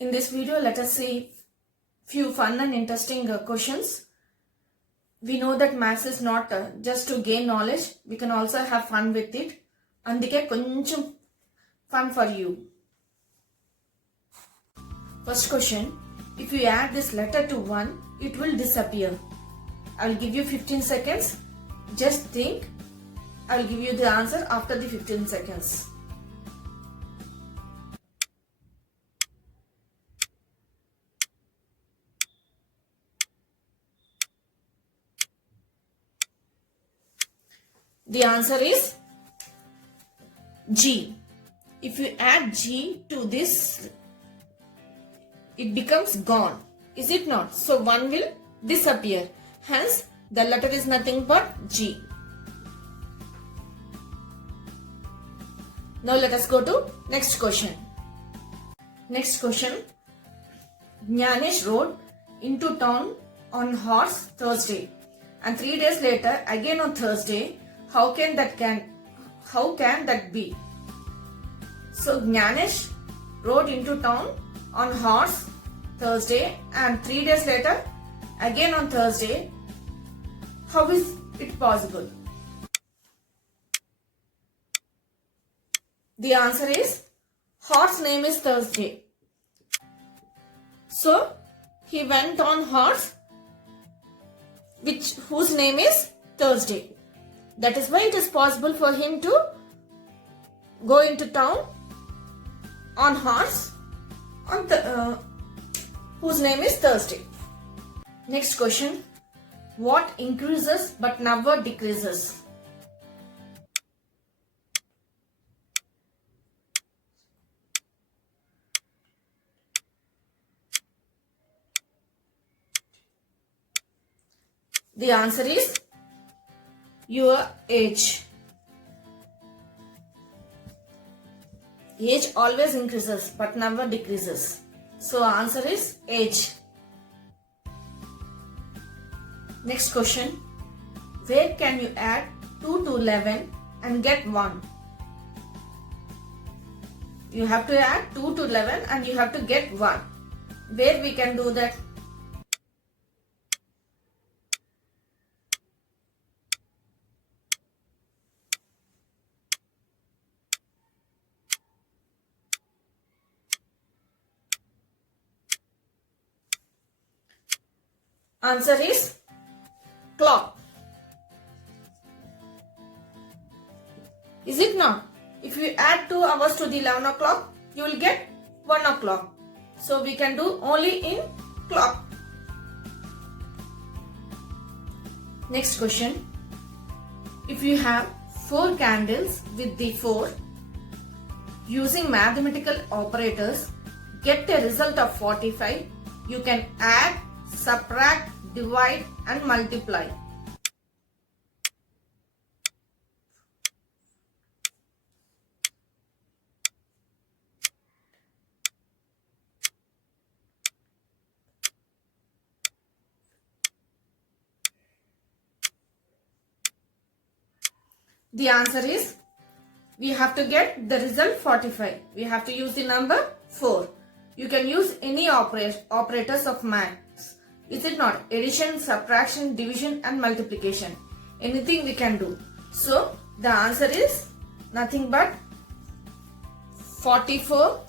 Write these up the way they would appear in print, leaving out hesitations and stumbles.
In this video, let us see few fun and interesting questions. We know that maths is not just to gain knowledge. We can also have fun with it. అందుకే కొంచెం fun for you. First question. If you add this letter to 1, it will disappear. I will give you 15 seconds. Just think. I will give you the answer after the 15 seconds. The answer is G. If you add G to this, it becomes gone. Is it not? So 1 will disappear. Hence, the letter is nothing but G. Now let us go to next question. Next question. Jnanesh rode into town on horse Thursday, and 3 days later again on Thursday. How can that be? So Jnanesh rode into town on horse Thursday and 3 days later again on Thursday. How is it possible? The answer is horse name is Thursday. So he went on horse whose name is Thursday. That is why it is possible for him to go into town on horse whose name is Thursday. Next question. What increases but never decreases? The answer is your age. Age always increases but never decreases. So answer is age. Next question. Where can you add 2 to 11 and get 1? You have to add 2 to 11 and you have to get 1. Where we can do that? Answer is clock. Is it not? If you add 2 hours to the 11 o'clock, you will get 1 o'clock. So we can do only in clock. Next question. If you have 4 candles with the 4, using mathematical operators, get a result of 45. You can add, subtract, divide and multiply. The answer is, we have to get the result 45. We have to use the number 4. You can use any operators of maths. Is it not? Addition, subtraction, division and multiplication. Anything we can do. So the answer is nothing but 44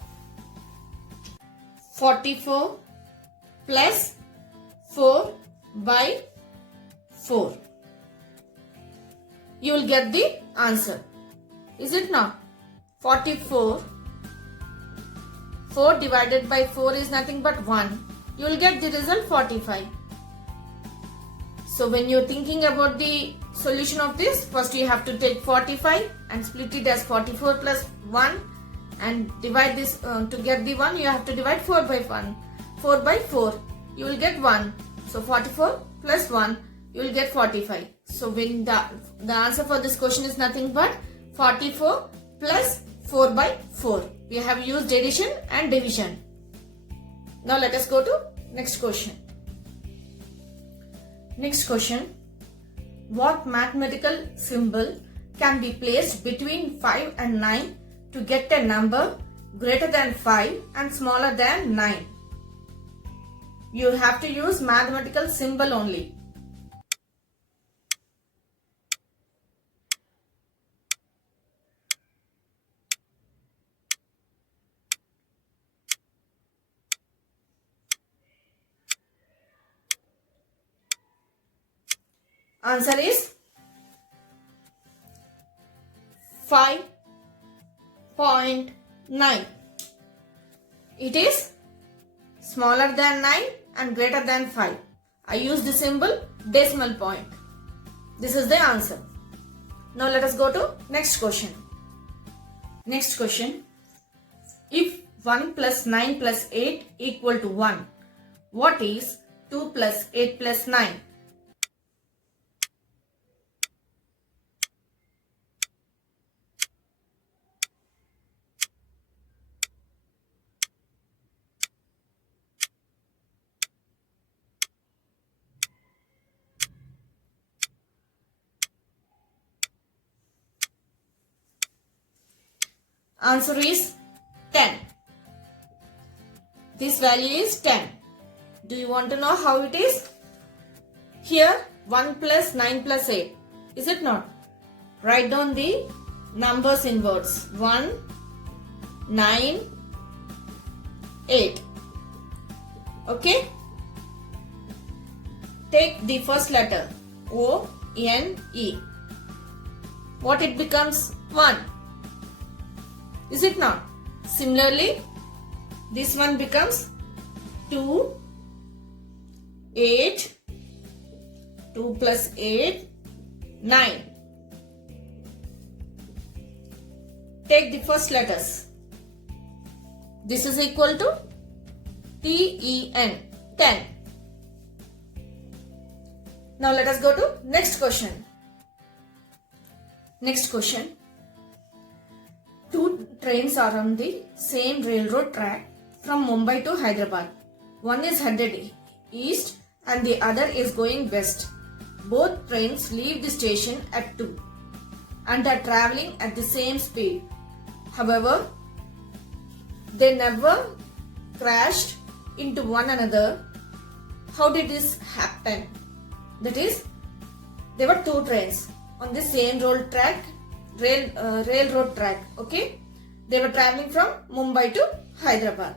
plus 4 by 4. You will get the answer. Is it not? 44. 4 divided by 4 is nothing but 1. You will get the result 45. So when you are thinking about the solution of this, first you have to take 45 and split it as 44 plus 1 and divide this to get the 1 you have to divide 4 by 1. 4 by 4 you will get 1. So 44 plus 1 you will get 45. So when the answer for this question is nothing but 44 plus 4 by 4. We have used addition and division. Now let us go to next question. Next question. What mathematical symbol can be placed between 5 and 9 to get a number greater than 5 and smaller than 9. You have to use mathematical symbol only. Answer is 5.9. It is smaller than 9 and greater than 5. I use the symbol decimal point. This is the answer. Now let us go to next question. Next question. If 1 plus 9 plus 8 equal to 1, what is 2 plus 8 plus 9? Answer is 10. This value is 10. Do you want to know how it is? Here 1 plus 9 plus 8. Is it not? Write down the numbers in words. 1, 9, 8. Okay? Take the first letter O-N-E. What it becomes? 1. Is it not? Similarly, this one becomes 2, 8, 2 plus 8, 9. Take the first letters. This is equal to T-E-N, 10. Now let us go to next question. Next question. Two trains are on the same railroad track from Mumbai to Hyderabad. One is headed east and the other is going west. Both trains leave the station at 2 and are travelling at the same speed. However, they never crashed into one another. How did this happen? That is, there were two trains on the same railroad track. Okay, they were traveling from Mumbai to Hyderabad.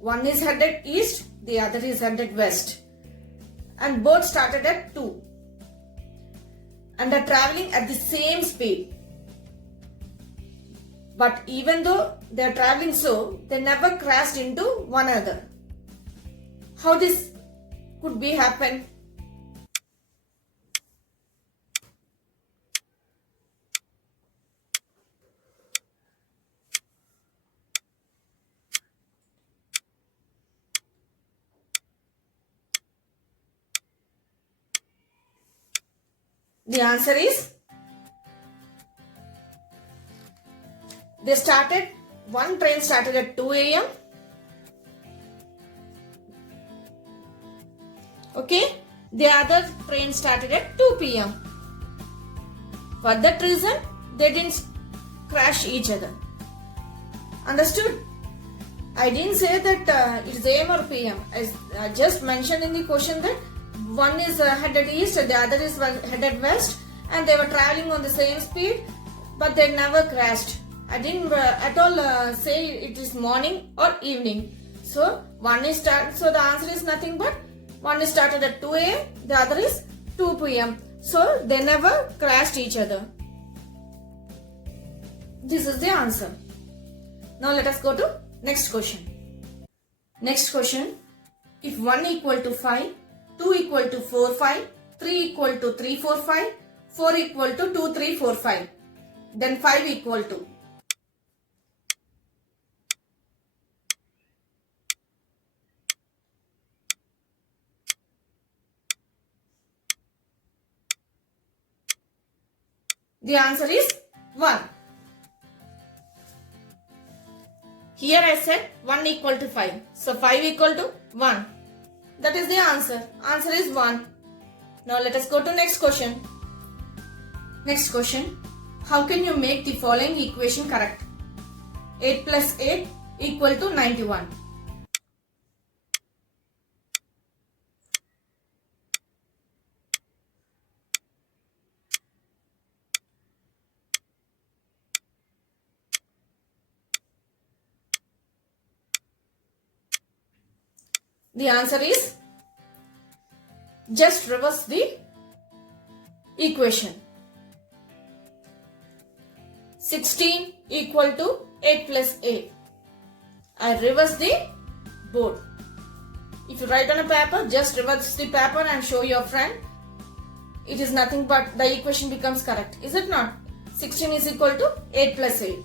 One is headed east, the other is headed west, and both started at 2 and are traveling at the same speed. But even though they are traveling so, they never crashed into one another. How this could be happen? The answer is, one train started at 2 a.m. Okay, the other train started at 2 p.m. For that reason, they didn't crash each other. Understood? I didn't say that it's AM or PM. I just mentioned in the question that one is headed east and the other is headed west, and they were traveling on the same speed, but they never crashed. I didn't at all say it is morning or evening. So one is so the answer is nothing but one is started at 2 a.m. the other is 2 p.m. So they never crashed each other. This is the answer. Now let us go to next question. Next question. If 1 equal to 5, 2 equal to 4, 5, 3 equal to 3, 4, 5, 4 equal to 2, 3, 4, 5, then 5 equal to. The answer is 1. Here I said 1 equal to 5. So 5 equal to 1. That is the answer. Answer is 1. Now let us go to next question. Next question. How can you make the following equation correct? 8 plus 8 equal to 91. The answer is, just reverse the equation. 16 equal to 8 plus 8. I reverse the board. If you write on a paper, just reverse the paper and show your friend. It is nothing but the equation becomes correct. Is it not? 16 is equal to 8 plus 8.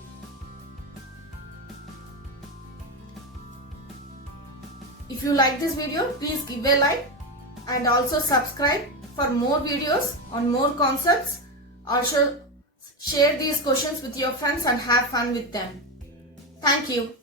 If you like this video, please give a like and also subscribe for more videos on more concepts. Also share these questions with your friends and have fun with them. Thank you.